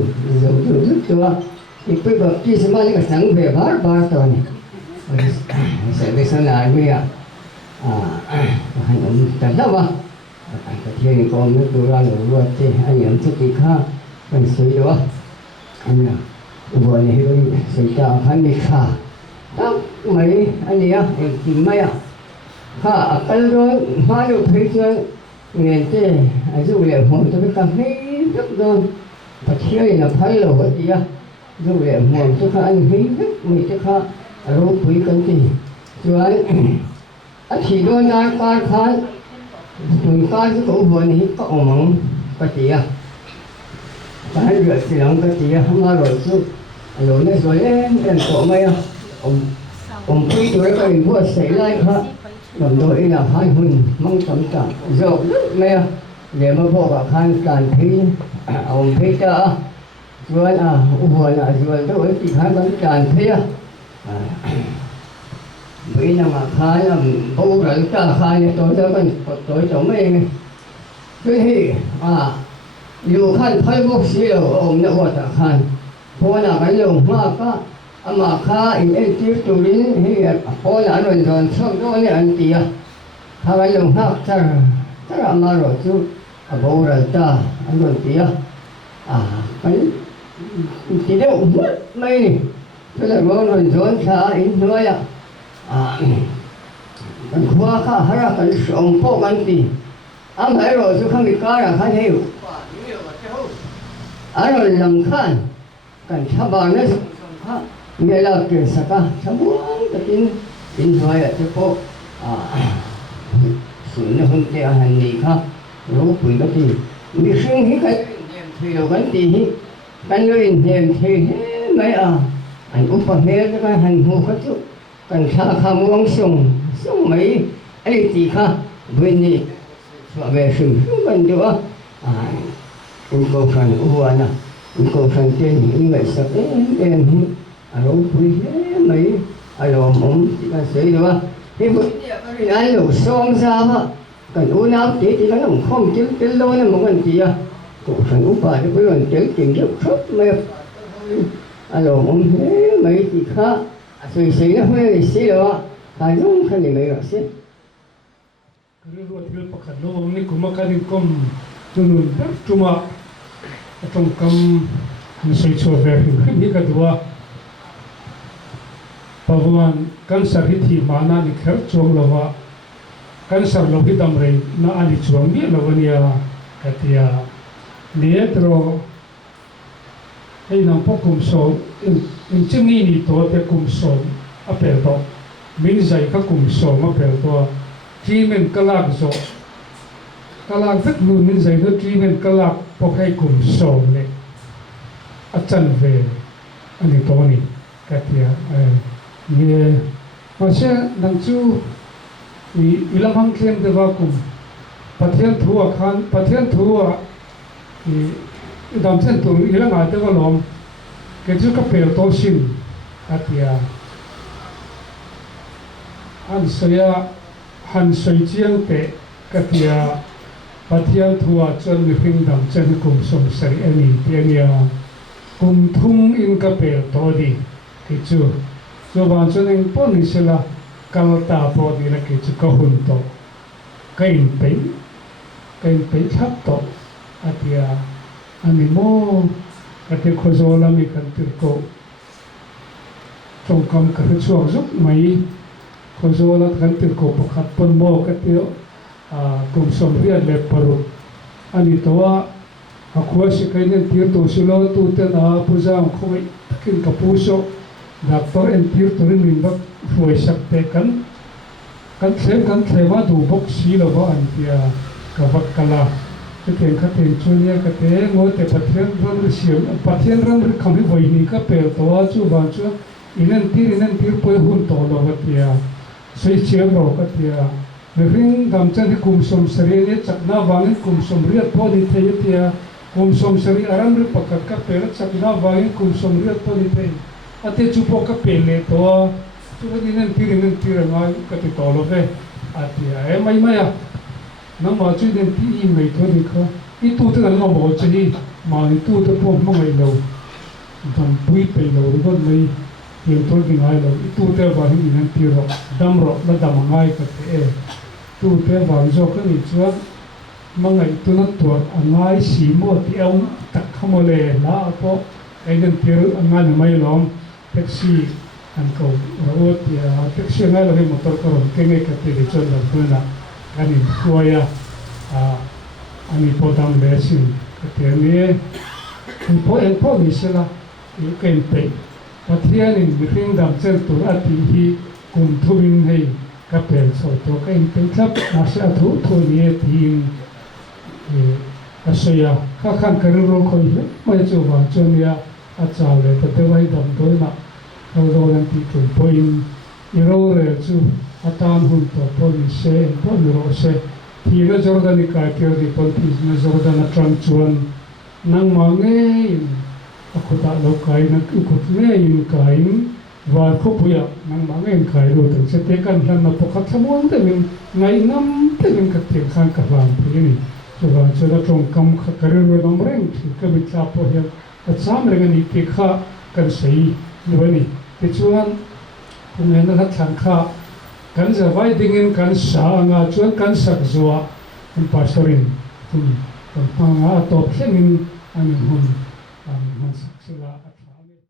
多，你不过其实嘛那个生活巴多呢，生活上哪里呀？还能等到吧？cái thiên con mới đưa ra được luôn thì anh em chút đi khác mình suy đó anh à vừa này hơi suy cho hắn đi khá đó mấy anh em tìm mấy à khá cái đó phá được thấy chưa nghe thế dù liệu hôm tôi cảm thấy rất rồi và chơi là thấy là cái gì á dù liệu hôm tôi anh thấy rất mình chắc khá rồi quý cái gì cho anh chỉ đôi na qua khá mình coi cái cổ vườn này có mỏng có gì à cái rửa xì lông có gì à không rồi chứ rồi nó rồi em cổ mấy à ông quý tôi có mình mua sấy lại ha làm đôi là hai huynh mong tấm cả rồi rất mấy à để mà bỏ vào khăn càn thấy ông thấy cho rồi vườn rồi tôi chỉ khăn tấm càn thấy à bây giờ mà khai là bố rồi cả khai này tôi cho mấy người cái gì dù khai phải bốc xí rồi ông nó gọi là khai bố là cái lồng hoa cá mà khai em tiếp tục đến thì bố là rồi xong đó này anh chị khai cái lồng hoa chắc là mà rồi chứ bố rồi ta anh rồi chị cái chỉ đâu mất mấy này tức là bố rồi xa ít nói kan khua kha hara kan som po kan ti am hai ro su khang ka ra khan heu aro lam khan kan thaba na su kha me la ke saka sabuang takin in hoya te po su na hun te han ni kha ro pui ka ti mi sing hi kan thi lo kan ti hi kan lo in hem thi mai an upa me ka han hu ka chu cần xa khá muông sung mấy ấy thì khá bên đi và về sự mình nữa cũng có phần uổng à cũng có phần trên những người sắp em rồi quý mấy rồi muốn chỉ cần sấy nữa thì với ai rồi xong ra ha cần uống áo tí thì nó không chứ cái lối này một con gì à cũng phần uống vào cái lần chơi chuyện rất rất mệt rồi muốn mấy thì khá suy nghĩ nó hơi xí đó, tại đúng cái này mấy cái xí. Cái ruột thiếu bạc khăn lông này cũng mắc cái com cho nên rất cuma trong cầm mình xây cho về hình như cái đó. Bagaimana cancer hiti mana ni khert chong lawa cancer lo hitam rei na ali chuang ni lawania katia nietro hey nang pokum so in chimni ni to te kum so apel to min zai ka kum so ma pel to treatment kalak so kalak vet nu min zai no treatment kalak pokai kum so le achan ve ani to ni katia ye masya nang chu ilang hang klem de vakum pathian thua khan pathian thua dam chen tu ilang a te valom ke chu ka pel to sim atia an soya han soi chiang te katia pathian thua chon mi hring dam chen kum som sari ani tiania kum thum in ka pel to di ki chu so ban chon eng pon ni sela kal ta po di la ki chu ka hun to kain pe thap to atia ani mo katia khozola mi kan tir ko trong kam ka chuak zuk mai khozola kan tir ko pakhat pon mo katia kum som riat le paru ani towa akwa si kainen tir to silo tu te na pujang khoi kin kapuso doctor en tir to rin bak foi sak te kan thema du bok si lo ba an tia ka vak kala ke ten kha ten chunia ka te ngo te pathian ram ri siam pathian ram ri khami voi ni ka pe towa chu ba chu inen tir poi hun to lo ba tia sei chiam ro ka tia ring dam chan hi kum som sari ne chakna wangin kum som riat po ni thei tia kum som sari aram ri pakat ka pe chakna wangin kum som riat po ni thei ate chu po ka pe le to chu inen tir ma ka ti to lo ve atia e mai ya nam ma chu den ti mai to ni kha I tu te na mo chi ma ni tu te po mo ngai lo dam pui pe lo ro mai yen to ki ngai lo I tu te ba hi nan ti ro dam ro la dam ngai ka te e tu te ba zo ka ni chua mangai tu na tu angai si mo ti ông tak khamo le la po ai den ti ro angai mai lom taxi an ko ro ti a taxi ngai lo hi motor ko ron ke ngai ka te ri chon da tu na ani kuaya a ani podam lesin ka te ni en po ni sela I ken pe pathian in bring dam chen tu ati hi kum thuin hei ka pel so to ka in pen thap na sa thu ni tin asoya ka khan ka ro ko hi mai chu wa chon ya a cha le ta te wai dam to na ro lan ti tu poin I ro re chu atan hun to po ni se po ni ro se thi la jordan ni ka ke di pon ti na jordan atram chuan nang ma nge akhuta lo kai na ukut nge in kai war kho puya nang ma nge kai ro tang se te kan hlan na pakhat thamon te min ngai nam te min ka te khan ka wan pi ni so wa so da trong kam kha kar ro nam reng ka mi cha po he ka sam reng ni te kha kan sei ni bani te chuan kum ne na thang kha kan za vai dingin kan sa nga chuan kan sak zuwa kan pastorin kan panga to thengin ani hun sak sila at hami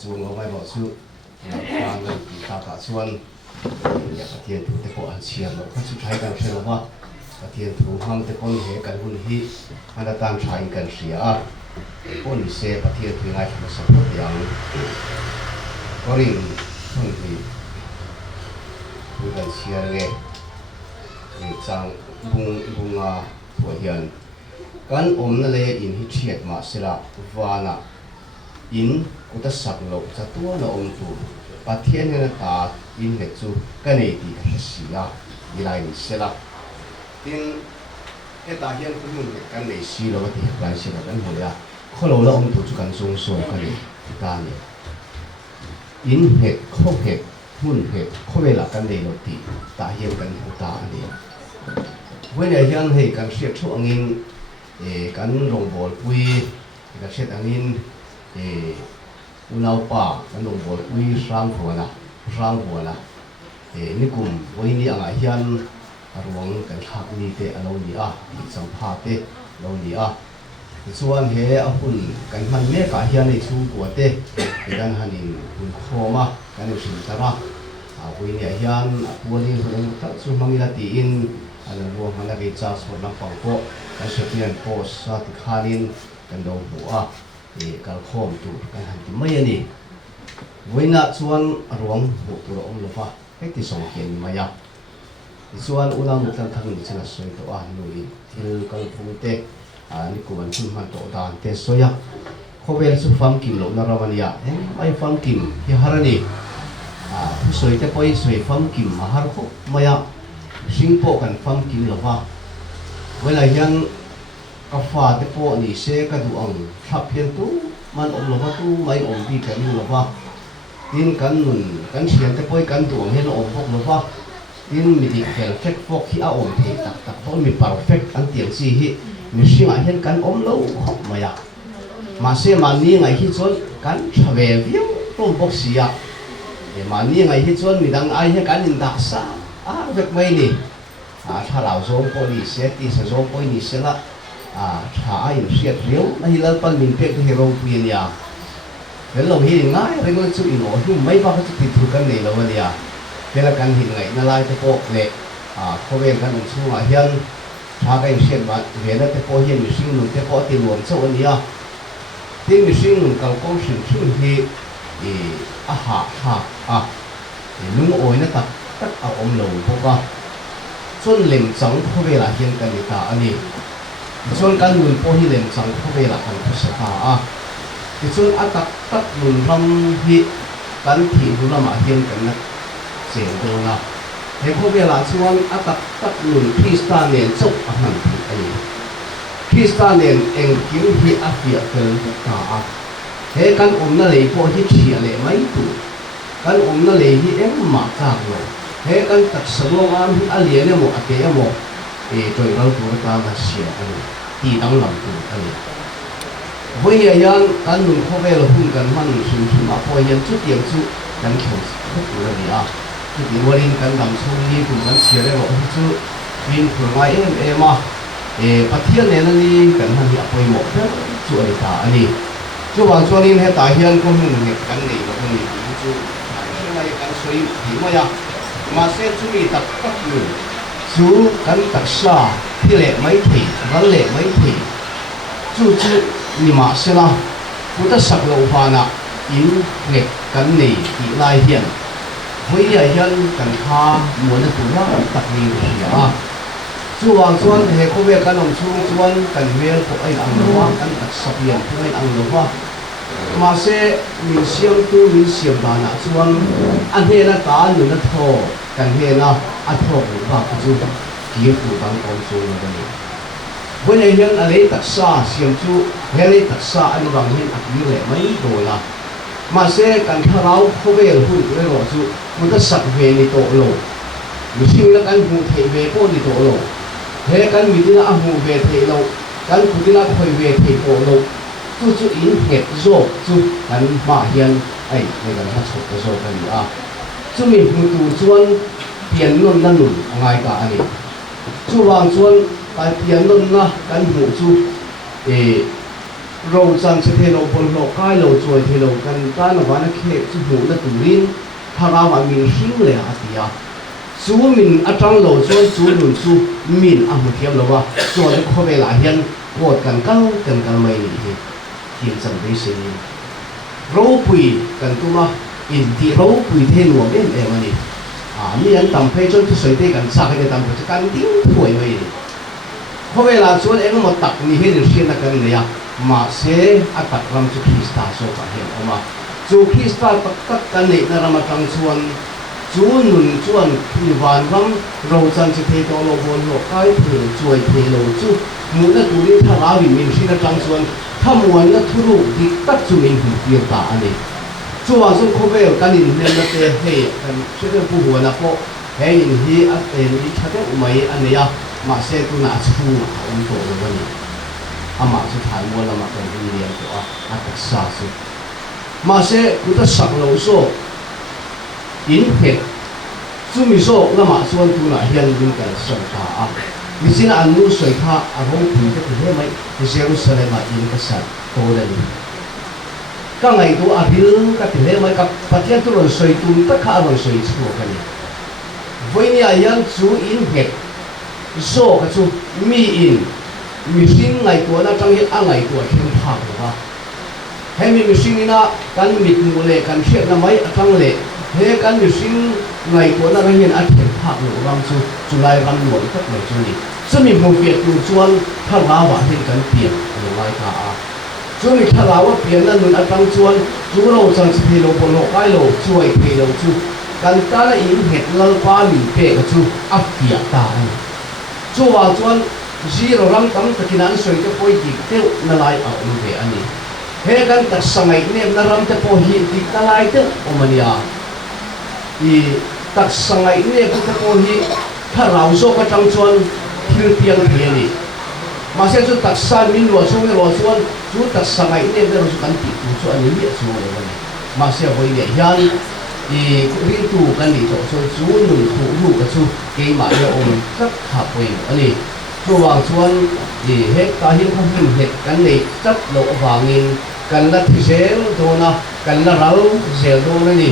chu ngo mai bo chu tang gan ta ka chuan ya pathian thu te ko an chiam lo kha chu thai kan hre wa pathian thu hang te kon he kan hun hi ana tan thai kan ria a pon se pathian thu ngai thla sa ko yang korin thung hi thu kan chiar nge ni chang bunga wa hian kan omna le in hi thiat ma sela wana in kuta sak lo cha tua na om tu pathian na ta in le chu kanei ti hsia ilai ni sela tin he ta hian ku mun kan nei si lo ti kan sela kan hoya kholo la om tu chu kan sung so kan ni ta ni in he kho he hun he kho ve la kan nei lo ti ta hian kan hu ta ani when a young he kan sia thu angin kan rong bol pui kan set angin unau pa kan rong bol pui sang huana ni kum voi ni anga hian arwang kan thak ni te alo ni a ti sam pha te lo ni a chuan he a hun kan man me ka hian ni chu ko te kan hanin hun khoma kan sin tara a voi ni hian a puani hun ta chu mangila ti in ala ruang hala ke cha so na pang ko kan sepian pos sa ti khanin kan do bu'a kal khom tu kan han ti mai ani voina chuan ruang bu tu ro om lo fa he ti song hian maya chuan ulang mutan thang ni chana soi to a lui thil kal phu te ni ku ban thun man to dan te soya khovel su fam kim lo na rawania ai fam kim hi harani soi te poi soi fam kim ma har kho maya singpo kan fam kim lo wa wala hian ka fa te po ni se ka du ang thap hian tu man om lo wa tu mai om bi kan lo wa tin kan nun kan sian te poi kan du ang hen om phok lo wa tin mi di kel fek phok hi a om the tak tak to mi perfect an tiang si hi mi singa hen kan om lo khop maya ma se ma ni ngai hi chon kan thave viu to bok sia ma ni ngai hi chon mi dang ai he kan in dak sa việc mấy nè thà lão số coi đi xét đi số coi đi xét là thà ai xét riếu nó hi là pan mình biết cái rong quyền ya cái lòng hi ngay rồi nó chú ý nó hi mấy bao cái chút thịt cái này là vậy ya cái là căn hình này nó lại cái bộ lệ có vẻ căn ông chú mà hiền thà cái xét mà về nó cái bộ hiền mình sinh luôn cái bộ tiền luôn sau này ya tiền mình sinh luôn cầu công sinh sinh hi nung oi nó tập tất ở ông lầu vô qua xuân lềm trắng có về là hiện cái ta anh ấy xuân căn người po hi lềm trắng có về là cần phải sợ ta thì xuân ăn tất luôn lâm hi căn thì luôn là mà hiện cái nó dễ đồ là thế có về là xuân ăn tất luôn Christian nền chốc anh ấy Christian nền anh kiếm hi áp việc cái ta thế căn ông nó lấy po hi chỉ lấy mấy tuổi căn ông nó lấy hi em mà cả rồi he kan tak sabong am hi aliane mo ate amo toy ral tu ta ga sia ani ti dang lam tu ani voi ya yang kan nun kho ve lo hun kan man sun sun ma po yan chu tiang chu kan khos khu tu la ya chu ti warin kan dam chu ni ku kan sia le ro chu min khu mai em ma pathian ne na ni kan han ya poi mo chu ani ta ani chu wang chuan in he ta hian ko hun ne kan nei lo ni chu ai kan soi hi ma ya mà sẽ chú ý tập các người chú cắn tập sa thì lệ mấy thì vẫn lệ mấy thì chú ni mà sẽ là chúng ta sắp lâu hoa nè in nghề cắn này thì lai hiện với đại nhân cần tha muốn được tụi nó tập nhiều thì chú hoàng xuân thì có việc cái lòng chú xuân cần viên của anh ăn lúa ăn tập sắp hiện của anh ăn lúa mà sẽ mình xem tu mình xem bà nè xuân anh thế là ta nhiều nó thô cần thế là anh thô của bà chú kia của bạn con chú nó đây với này nhân anh lấy tập sa xem chú lấy tập sa anh bằng hiện ăn như lệ mấy đồ là mà sẽ cần thao áo không về được cái rồi chú người ta sập về thì tổ lộ mình xin là cần hùng thể về cô thì tổ lộ thế cần mình đi là hùng về thể lộ cần cũng đi là hồi về thể tổ lộ chú in hết rồi chú cần mà hiện ấy người ta bắt chước cái rồi cái chú mình hùng tu chuan tiền luôn là luôn ngay cả anh chú hoàng chuan cái tiền luôn là cần hùng chú râu chân sẽ thay lô bồn lô cái lô chuối thay lô cần ta nó vào nó khép chú hủ nó tủ linh thằng nào mà mình hiu lệ à thì à chú mình ở trong lô chuối chú luôn chú mình ăn một thiệp lô à chuối nó khó về lại hiện quật cần cao mày thì hiện sản với sinh râu bùi cần tu mà in thì râu bùi thay lô bên em anh mi anh tầm phê cho sợi tê cần sạc cái tầm phải cần tiếng tuổi vậy khó về là chuối em một tập như thế được xuyên là cần gì à mà sẽ attack ram chu Krista so ka hen oma chu Krista tak kan nei na ram atang chuan chu nun chuan ni van ram ro chan che the to lo bon lo kai the chuai the lo chu mu na tu ri tha ra wi min shi na tang chuan thamuan na thuru dik tak chu min hu pi ta ani chu wa so kho ve kan in nen na te he kan che de pu hu na po he in hi a te ni tha te umai ani ya ma se tu na chu om to lo ni ama su thai mua lama kan ni rian to a ta sa su ma se ku ta sak lo so in he chu mi so lama suan tu na hian din kan son ta a mi sin an nu soi kha a ro pu te he mai ni Jerusalem a in ka sa to le ni ka ngai tu a bil ka te he mai ka pathian tu ro soi tu ta kha ro soi chu ka ni voi ni a yan chu in he so ka chu mi in mi sinh ngày tuổi na trong hiện ngày tuổi thiên thang rồi hay mi sinh na kan mi ngủ lệ kan thiệt na mấy trong lệ thế kan mi sinh ngày tuổi na hiện ở thiên thang rồi ram chu chu lai ram nuôi tất cả chu ni chu mi một việc tu chuan thà la wa hiện kan tiền rồi lai ka chu mi thà la wa tiền na nun ở trong chuan chu lo sang si lo bol lo kai lo chuai pe lo chu kan ta la in het lal pa mi pe ka chu ap kia ta chu wa chuan zero ram tam takinan soi te poi dik te na lai a om ve ani he kan tak sangai nem na ram te po hi dik na lai te omania I tak sangai ne ku te po hi tha rau zo ka tang chuan thil piang hi ani ma se chu tak san min lo so lo chuan chu tak sangai ne de ro kan ti tu chu ani li chu le ani ma se voi ne hian I rin tu kan ni to so chu nun thu lu ka chu ke ma le om tak kha poi ani chu wang chuan I he ka hin kham hin het kan nei chap lo wangin kan la thi sel do na kan la ral zel do na ni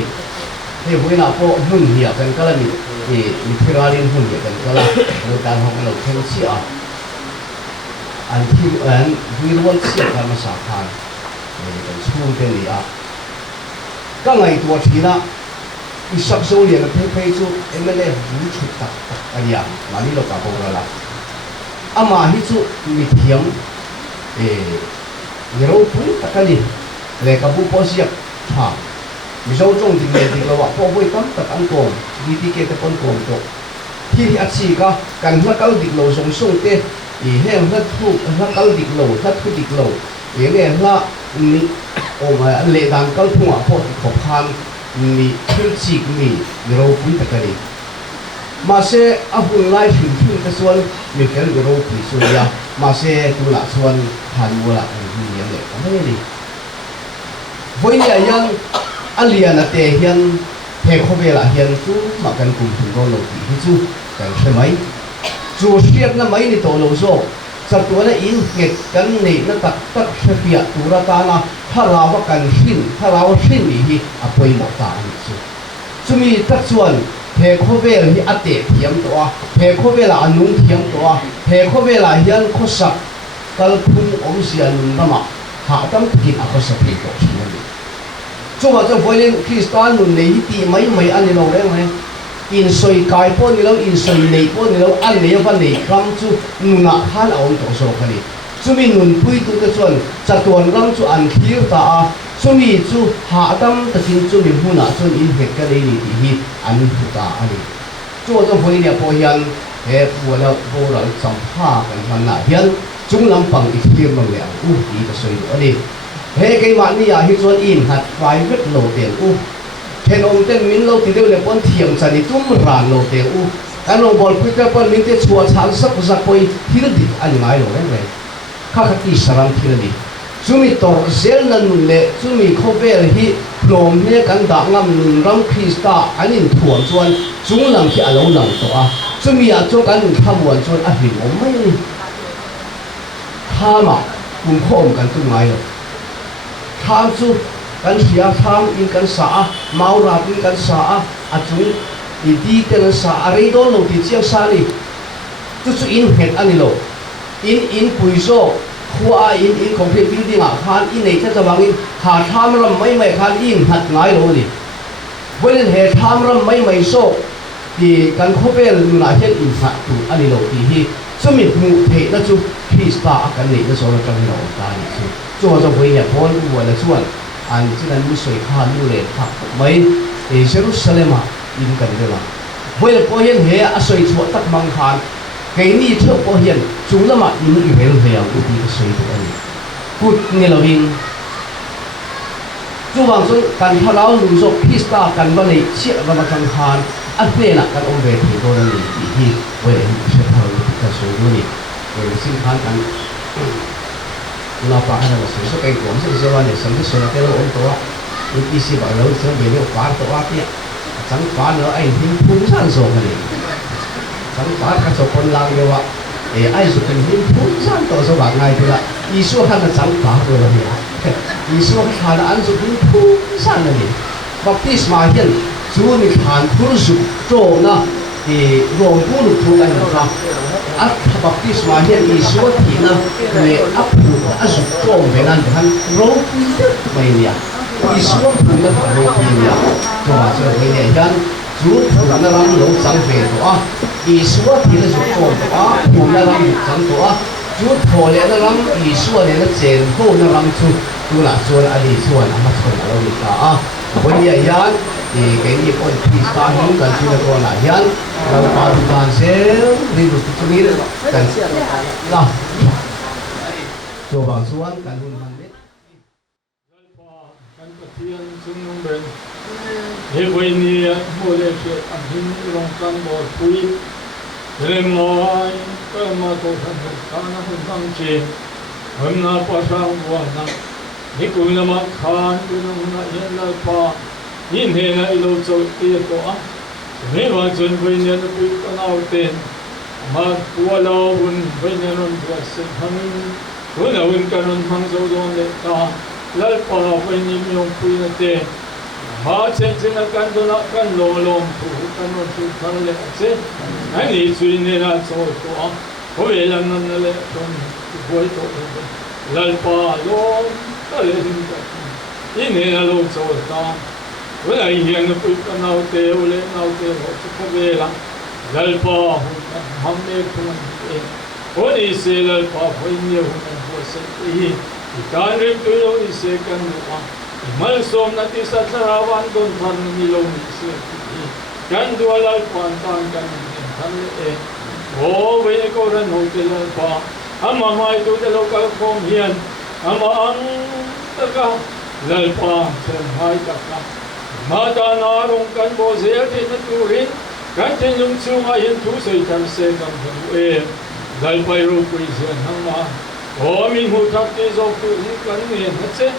he voi na po hun hia kan kala ni ni thirarin hun hia kan kala lo kan hong lo khen chi a an thi an vui wal chi ka ma sa khan ni kan chung te ni a ka ngai tu thi na I sab so lian na pe chu emele vu chu tak tak ania mani lo ka bo la ama hi chu mi thiam ni ro pui takali le ka bu po siap tha mi zo chong ding le ding lo wa po boi tam tak an ko di ti ke te pon ko to hi a chi ka kan hla kal dik lo song song te I he hla thu hla kal dik lo hla thu dik lo e le hla ni o ma le dan kal thu a po ko khan mi thil chi mi ro pui takali mà sẽ áp dụng lại hình thức cái xuân mình cái cái rau thì xuân ya mà sẽ tu là xuân hàn mua là hình như vậy có mấy đi với nhà dân anh liền là tề hiền theo không về là hiền chú mà cần cùng chúng tôi đầu thì chú cần xem mấy chú siết nó mấy đi tổ lầu số sau đó nó in hết cần này nó tắc tắc sẽ bịa tu ra ta na thà lao và cần xin thì à quay một ta chú chú mi tắc xuân he kho ve hi ate thiam to a he kho ve la anung thiam to a he kho ve la hian kho sak kal phun om sian rama ha tam kin a kho sak to chini chu wa cho voilen Kristan nun nei ti mai ani lo le mai in soi kai po ni lo in soi nei po ni lo an nei van nei kam chu nuna khan aum to so khani chu min nun pui tu te chuan chatuan ram chu an khir ta a sumi chu ha tam takin chu mi huna chun in het ka nei ni hi an huta ani chu cho voi ne po hian he pu la bo ra cham pha kan man na hian chung lam pang I thir mang le u ti ta soi ani he ke ma ni ya hi chuan in hat vai vet lo ten u then om ten min lo ti de le pon thiam chani tum ran lo te u an lo bol pui ka pon min te chua chan sak sak poi thil dik ani ngai lo le kha kha ti saram thil ni chumi tor zel na nun le chumi khovel hi lom he kan da ngam nun ram Krista anin thuam chuan chung lam ki alo lang to a chumi a chu kan thamuan chuan a hrim om mai ni khama cùng khom kan tu ngai lo tham chu kan sia tham in kan sa mau ra in kan sa a chung i ti ten sa ari do lo ti chiang sa ni tu chu in het ani lo in puizo khua in complete building a khan in nei cha wangin ha tham ram mai khan in hat ngai lo ni bolen he tham ram mai so thì kan khopel na het in sa tu ani lo ti hi chumi mu the na chu peace pa kan nei na so na tang lo ta ni chu chu zo voi ya phone bu la chuan an chinan mi soi khan nu le thak mai e Jerusalem in kan de la bolen ko hian he a soi chu tak mang khan cái ni thợ có hiện chúng là mà in về về của đi cái xây của anh cút nghe là hình chú vàng xuân cần thao lão lùi dọc pista cần vào này chia vào mặt trăng khan ăn phê là cần ông về thì tôi đang đi về sẽ thao cái xây của này về xin khan cần là phải là một số cái cuốn sẽ do này sống cái số cái lỗ ông tổ những cái gì bảo lâu sẽ về được phá tổ ác kia chẳng phá nữa anh thì cũng sản xuất cái này chẳng phá các số con lang như vậy để ai dùng cái hình cũng sản tổ số bạc này thì là Isu hắn là chẳng phá rồi là gì Isu hắn là ăn dùng hình cũng sản là gì baptisma hiện chú mình hàn cũng dùng trộn na thì rồi cũng được thu cái nào ra áp baptisma hiện Isu thì na về áp phụ áp dùng trộn về nan hắn rồi vậy nhỉ Isu phụ na rồi thì nhỉ cho mà cho cái này hiện chú phụ na làm lâu chẳng về đó Isu thì là dùng trộn đó phụ na làm chẳng đó chú thổ lẽ nó lắm Isu này nó chèn khô nó lắm chú là chú là đi chú là nó không là đâu được cả bây giờ hiện thì cái gì còn thì ta hiểu cần chú là còn là hiện là bao nhiêu bạn sẽ đi được chú nghĩ cần là cho bằng số ăn cần luôn bằng đấy kan pathian chung nong ben he voi ni mo le che am hin long kan bo pui le moi ka ma to san ka na hun bang che hum na pa sang wa na ni ku na ma khan ku na yen la pa yin he na ilo cho ti to a me wa chun voi ni na pui ka na ten ma pu la un voi ni non wa se hang ku na un ka non hang zo do le ta lal pa voi ni mi ong pui na te ma chen chen na kan do na kan lo lom pu kan non tu kan le che ani chui ne na cho to a ho ve lan nan le ton voi to lal pa lo ta le hin ta in ne na lo cho ta wo la hian na pui ka nau te o le nau te ho chu ve la lal pa ham ne phun e ho ni se lal pa voi ni ho na ho se e kan rim tu lo ni se kan a mal som na ti sa sarawan don than ni lo ni se kan du lal pan tan kan than e o ve ko ran ho te lal pa ama mai tu te lo ka khom hian ama ang ta ka lal pa chen hai ta ka ma ta na rong kan bo se ti na tu rin kan chen lung chu ma hian thu sei kan se kan hu e lal pai ro pui zen hang ma o min hu thak te zo tu hi kan ni ha che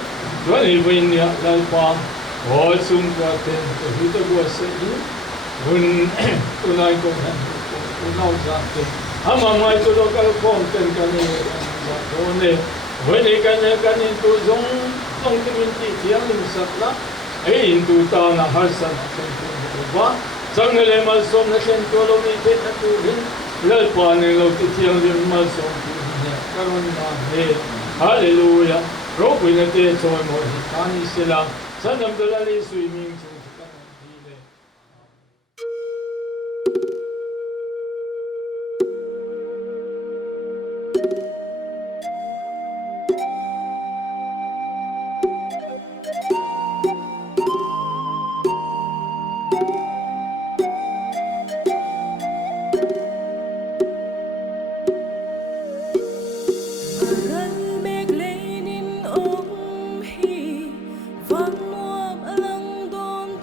do ni vin ya lal pa o sum ka ten to hi to bo se hi hun tu nai ko han tu nau za te ama mai tu lo ka khom ten kan ni za do ne voi ni kan ni tu zong tong ti min ti thiang lim sat la ei in tu ta na har san chen tu ba sang le mal som na chen to lo ni te na tu rin lal pa ne lo ti thiang lim mal som karon na he hallelujah ro pui na te choi mo hi kani sila sanam dalali swimming chu kan hi le Vang muam alang don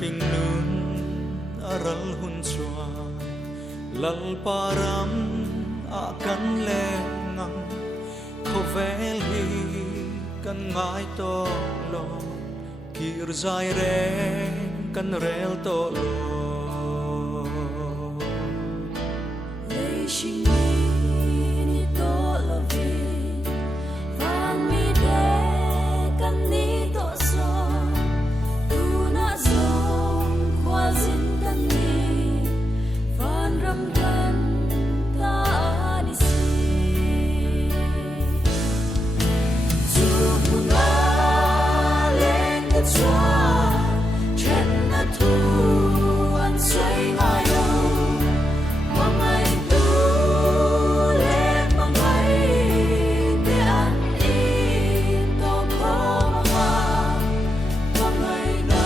sinh nương aral hun chua lal param akan lengang khovel hi kan ngai to lo kir zai re kan rel to lo lei sinh ni to lo vi vang mi de kan ni to so tu na zong kwa zin kan ni van ram kan ta ni si chu na lên cái chua chen na tu an say ngai lo mangai tu le mangai te an i to ko ma mangai na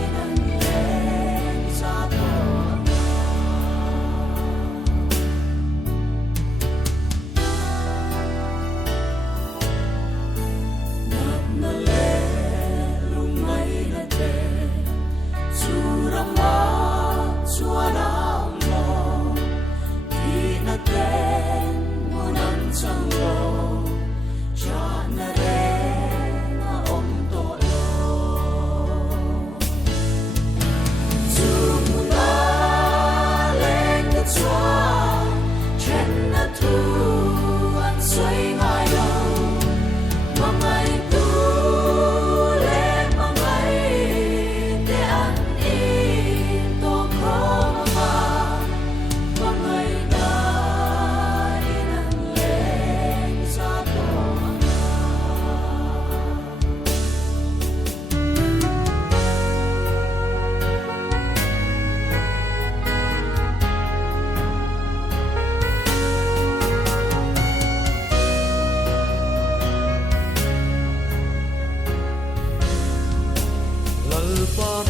in an le sa to na le lung mai na te surama suara mo di na ten munan sang lo cha na re na om to lo Sumuna lên cái chua chen na tu an say ngai lo mangai tu le mangai te an i to ko ma mangai na in an le sa to lal par